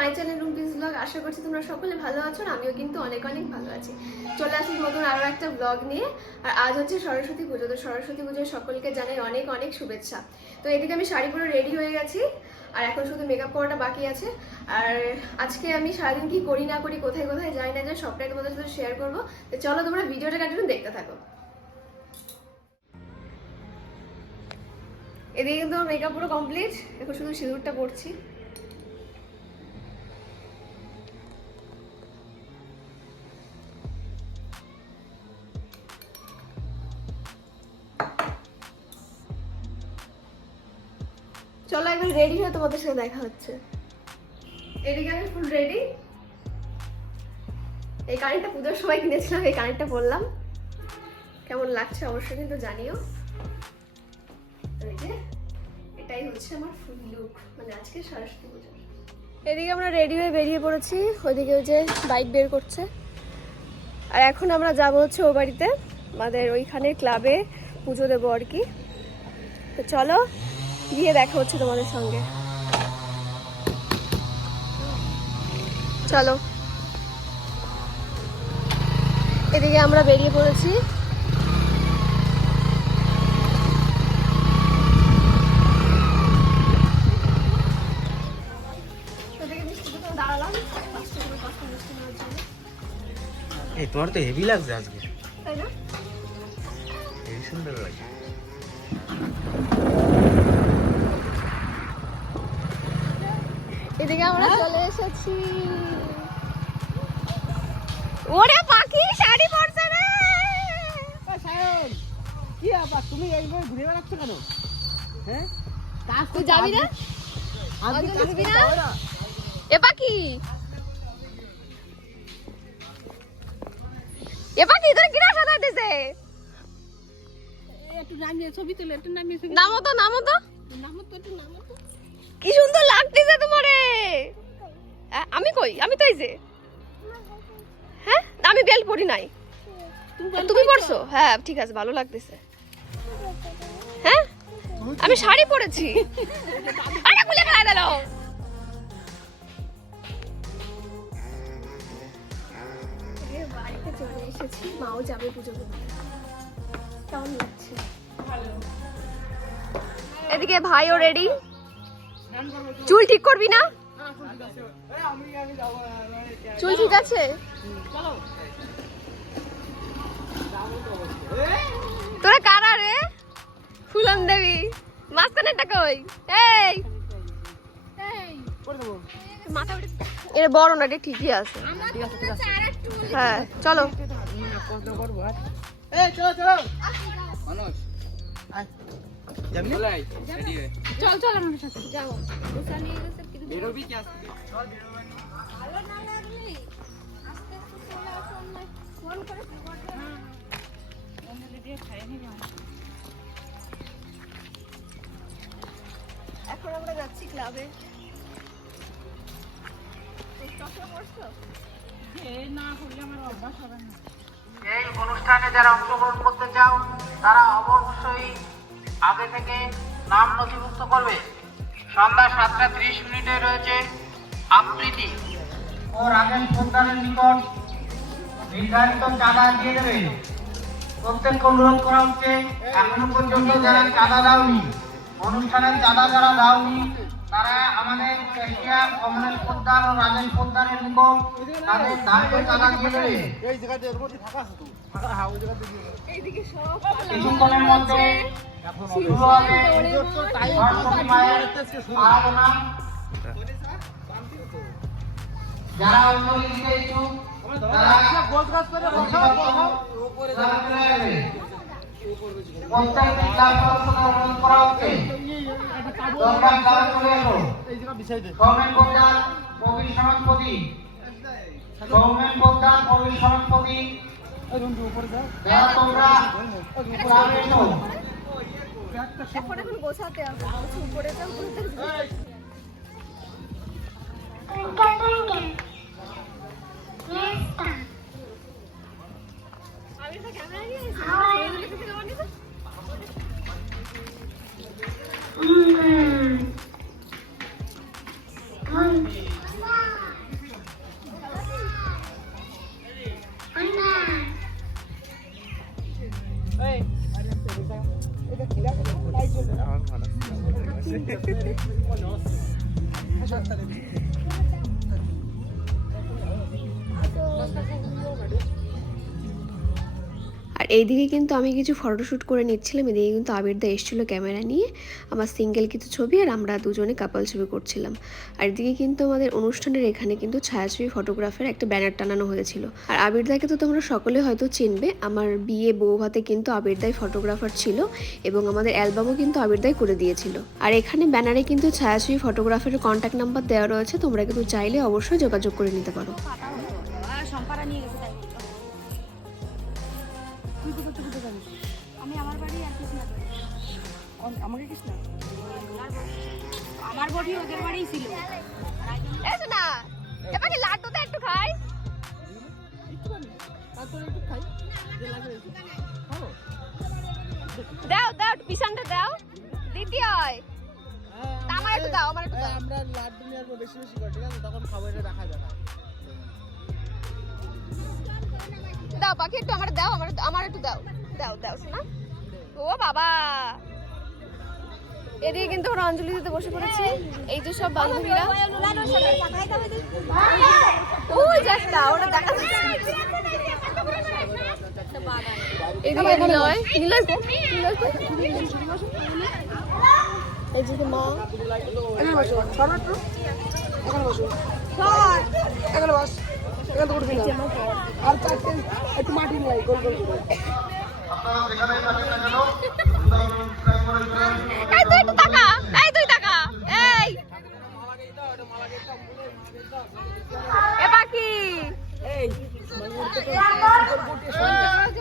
My channel রুমপিস blog আশা করছি তোমরা সকলে ভালো আছো আমিও কিন্তু অনেক অনেক ভালো আছি। চলে আসি নতুন আরও একটা ব্লগ নিয়ে, আর আজ হচ্ছে সরস্বতী পুজো, তো সরস্বতী পুজোয় সকলকে জানাই অনেক অনেক শুভেচ্ছা। তো এদিকে আমি শাড়ি পরে রেডি হয়ে গেছি, আর এখন শুধু মেকআপ করাটা বাকি আছে। আর আজকে আমি সারাদিন কি করি না করি, কোথায় কোথায় যাই না যাই, সবটাই তোমাদের সাথে শেয়ার করব। তো চলো তোমরা ভিডিওটা কন্টিনিউ দেখতে থাকো। এদিকে কিন্তু মেকআপ পুরো কমপ্লিট এখন শুধু সিঁদুরটা পড়ছি চলো রেডি হয়ে তোমাদের সাথে দেখা হচ্ছে। এদিকে আমি ফুল রেডি এই কানেরটা পুজোর সময় কিনেছিলাম এই কানেরটা পরলাম। কেমন লাগছে অবশ্যই কিন্তু জানিও। এটাই হচ্ছে আমার ফুল লুক মানে আজকে সরস্বতী পুজো এদিকে আমরা রেডি হয়ে বেরিয়ে পড়েছি ওইদিকে ওই যে বাইক বের করছে। আর এখন আমরা যাব হচ্ছে ও বাড়িতে আমাদের ওইখানে ক্লাবে পুজো দেবো আর কি। তো চলো গিয়ে দেখা হচ্ছে তোমাদের সঙ্গে। চলো। এদিকে আমরা বেরিয়ে পড়েছি। এই তোমার তো হেভি লাগছে আজকে। তাই না? হেভি সুন্দর লাগে। এদিকে আমরা চলে এসেছি। ওরে পাখি শাড়ি পরছে রে! সায়ন কি আবার তুমি এইভাবে ঘুরে বেড়াচ্ছ কেন? হ্যাঁ? কাজ তুই যাবি না? আজকে আসবি না? এ পাখি! এ পাখি তোর কিরা সাজা দিছে একটু নামিয়ে ছবি তুলে একটু নামিয়ে ছবি নামো তো নামো তো। নামো তো একটু নামো তো। কি সুন্দর লাগতেছে তোমারে। আমি কই? আমি তো যে। হ্যাঁ? আমি বেল পরি নাই। তুমি পরছো? হ্যাঁ ঠিক আছে ভালো লাগতেছে। হ্যাঁ? আমি শাড়ি পরেছি। আরে খুলে ফেলা দিল। বাড়িতে চলে এসেছি। মাও যাবে পুজো করতে। কেমন লাগছে? এদিকে ভাইও রেডি চুল ঠিক করবি না? চুল ঠিক আছে? তোরা কারা রে? ফুলন দেবী। মাঝখানেরটা কই? এই! বড় না ঠিকই আছে। ঠিক চলো। ঠিক আছে চলো চল আমার না। এই অনুষ্ঠানে যারা অংশগ্রহণ করতে চাও তারা অবশ্যই আগে থেকে নাম নথিভুক্ত করবে। সন্ধ্যা সাতটা ত্রিশ মিনিটে রয়েছে আবৃত্তি। ও রাজেশ পোদ্দারের নিকট নির্ধারিত চাঁদা দিয়ে দেবে। প্রত্যেককে অনুরোধ করা হচ্ছে এখনও পর্যন্ত যারা চাঁদা দাওনি অনুষ্ঠানের চাঁদা যারা দাওনি তারা আমাদের এশিয়া কমলেশ পোদ্দার ও রাজেশ পোদ্দারের নিকট তাদের ধার্য চাঁদা দিয়ে দেবে। কিছুক্ষণের মধ্যে যারা অঞ্জলি দিতে ইচ্ছুক তারা গোল গাছ করে অনুরোধ হচ্ছে তোমরা চলে সমাজপতি সমাজপতি যারা এখন এখন গোছাতে হবে বলতে Hey. Gracias. এইদিকে কিন্তু আমি কিছু ফটোশ্যুট করে নিচ্ছিলাম, এদিকে কিন্তু আবিরদা এসেছিল ক্যামেরা নিয়ে, আমার সিঙ্গেল কিছু ছবি আর আমরা দুজনে কাপাল ছবি করছিলাম। আর এদিকে কিন্তু আমাদের অনুষ্ঠানের এখানে কিন্তু ছায়াছবি ফটোগ্রাফের একটা ব্যানার টানানো হয়েছিল। আর আবিরদাকে তো তোমরা সকলে হয়তো চিনবে, আমার বিয়ে বউ ভাতে কিন্তু আবিরদাই ফটোগ্রাফার ছিল এবং আমাদের অ্যালবামও কিন্তু আবিরদাই করে দিয়েছিল। আর এখানে ব্যানারে কিন্তু ছায়াছবি ফটোগ্রাফারের কন্ট্যাক্ট নাম্বার দেওয়া রয়েছে, তোমরা কিন্তু চাইলে অবশ্যই যোগাযোগ করে নিতে পারো। নিয়ে আমাকে কিস না। আমার বডি ওদের বাড়িই ছিল। এসো না এবার লাড্ডুটা একটু খাই? দাও দাও পিছনটা দাও। দিতে হয়। আমার একটু দাও, আমার একটু তখন দাও বাকি একটু আমার দাও আমার আমার একটু দাও। দাও দাও শোনা। ও বাবা। এদিকে কিন্তু আমরা অঞ্জলি দিতে বসে পড়েছি। এই যে সব বান্ধবীরা। ওই যাকটা ওটা দেখা যাচ্ছে। এদিকে নিলয়। নিলয়? এই যে মা। এখানে বসো এখানে বসো। এখানে বস। এখানে তো উঠবি না। আর চারটে একটু মাটি নিয়ে গোল গোল করে। এই তুই একটু তাকা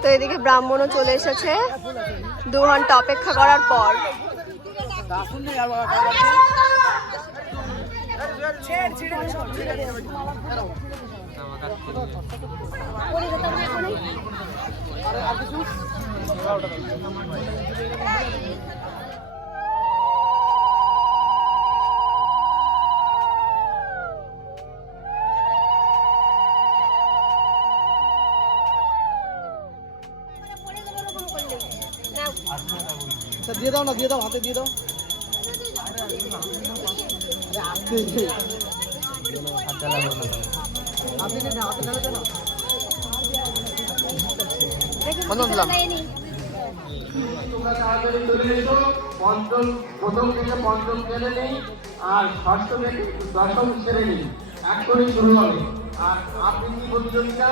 তো এদিকে ব্রাহ্মণও চলে এসেছে। দু ঘণ্টা অপেক্ষা করার পর। আচ্ছা, দিয়ে দাও না দিয়ে দাও হাতে দিয়ে দাও। পঞ্চম প্রথম থেকে পঞ্চম শ্রেণি নেই আর ষষ্ঠ থেকে দশম শ্রেণি এক করে শুরু হবে। আর আবৃত্তি প্রতিযোগিতা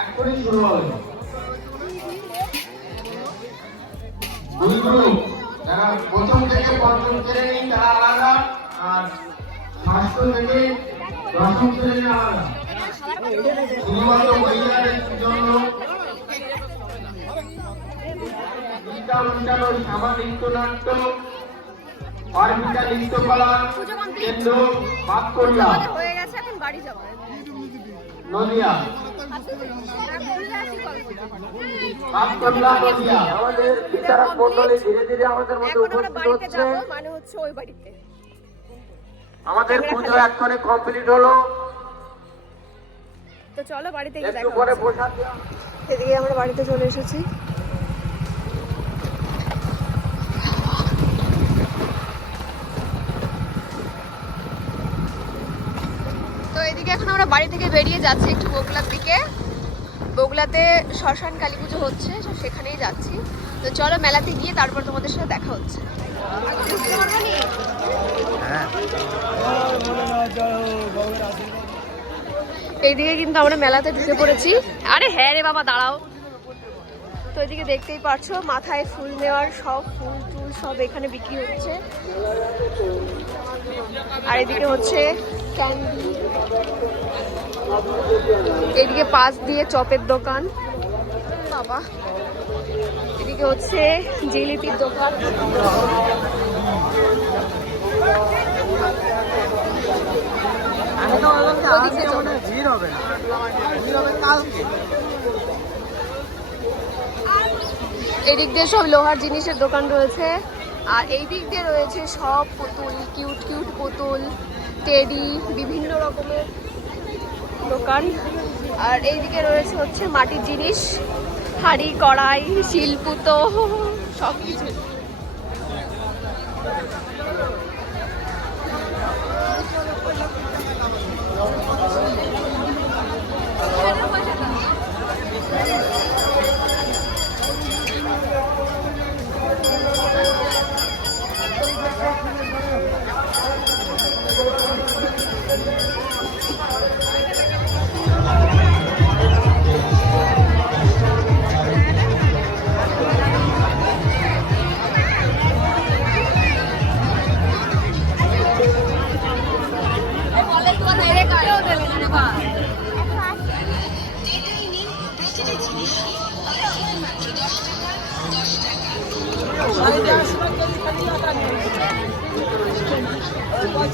এক করে শুরু হবে যারা প্রথম থেকে পঞ্চম শ্রেণি তারা আলাদা। আর ষষ্ঠ থেকে দশম শ্রেণি আলাদা। শুধুমাত্র মহিলাদের জন্য গীতা অনুষ্ঠান সামা নৃত্যনাট্য অর্পিতা নৃত্যকলা কেন্দ্র বাতকরিয়া হয়ে গেছে এখন বাড়ি যাব। নদিয়া আমাদের বিচারক মন্ডলী ধীরে ধীরে আমাদের মধ্যে এখন আমরা উপস্থিত হচ্ছে। মানে হচ্ছে ওই বাড়িতে। আমাদের পুজো এক্ষণে কমপ্লিট হলো। তো চলো বাড়িতে গিয়ে একটু দেখা পরে হচ্ছে। এদিকে আমরা বাড়িতে চলে এসেছি তো এদিকে এখন আমরা বাড়ি থেকে বেরিয়ে যাচ্ছি একটু বগুলার দিকে। বগুলাতে শ্মশান কালী পুজো হচ্ছে সেখানেই যাচ্ছি। তো চলো মেলাতে গিয়ে তারপর তোমাদের সাথে দেখা হচ্ছে। এইদিকে কিন্তু আমরা মেলাতে ঢুকে পড়েছি। আরে হ্যাঁ রে বাবা, দাঁড়াও। তো এদিকে দেখতেই পারছ, মাথায় ফুল নেওয়ার সব ফুল টুল সব এখানে বিক্রি হচ্ছে। আর এদিকে হচ্ছে ক্যান্ডি। এদিকে পাশ দিয়ে চপের দোকান। বাবা। এদিকে হচ্ছে জিলিপির দোকান। এদিক দিয়ে সব লোহার জিনিসের দোকান রয়েছে। আর এই দিক দিয়ে রয়েছে সব পুতুল, কিউট কিউট পুতুল, টেডি, বিভিন্ন রকমের দোকান। আর এইদিকে রয়েছে হচ্ছে মাটির জিনিস হাড়ি কড়াই শিলপুতো সব কিছু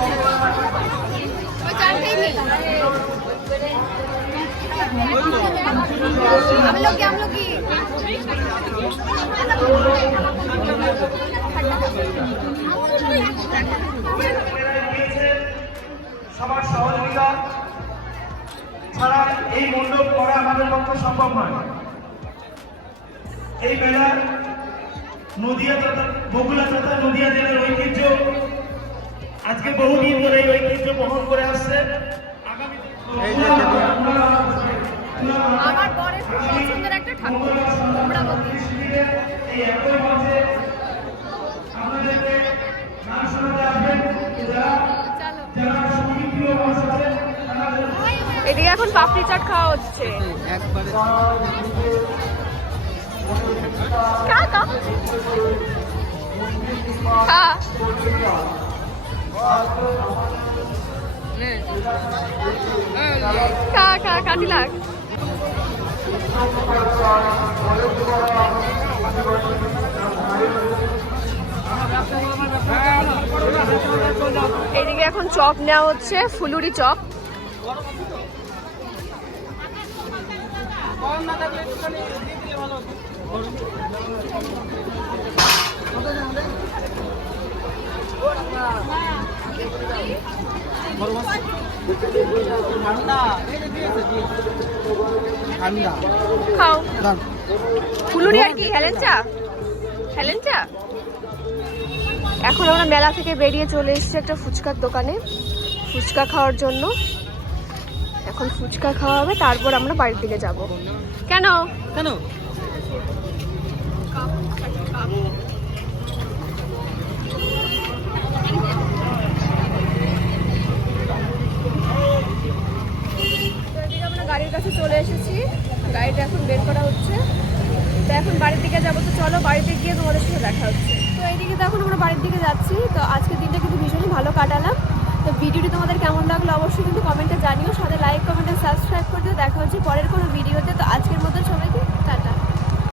हम लोग क्या हम लोग की সবার সহযোগিতা ছাড়া এই মণ্ডপ করা আমাদের পক্ষে সম্ভব নয় এই মেলা নদিয়া তথা বগুড়া তথা নদিয়া জেলার ঐতিহ্য আজকে বহুদিন ধরে এই ঐতিহ্য বহন করে আসছে। আগামী আমার বরের খুব পছন্দের একটা ঠাকুর এদিকে এখন পাপড়ি চাট খাওয়া হচ্ছে। একবারে খা। খা। কাটি লাগ এদিকে এখন চপ নেওয়া হচ্ছে ফুলুরি চপ। ঠান্ডা খাও। ফুলুরি আর কি হেলেঞ্চা এখন আমরা মেলা থেকে বেরিয়ে চলে এসেছি একটা ফুচকার দোকানে ফুচকা খাওয়ার জন্য। এখন ফুচকা খাওয়া হবে তারপর আমরা বাড়ির দিকে যাব। কেন? কেন?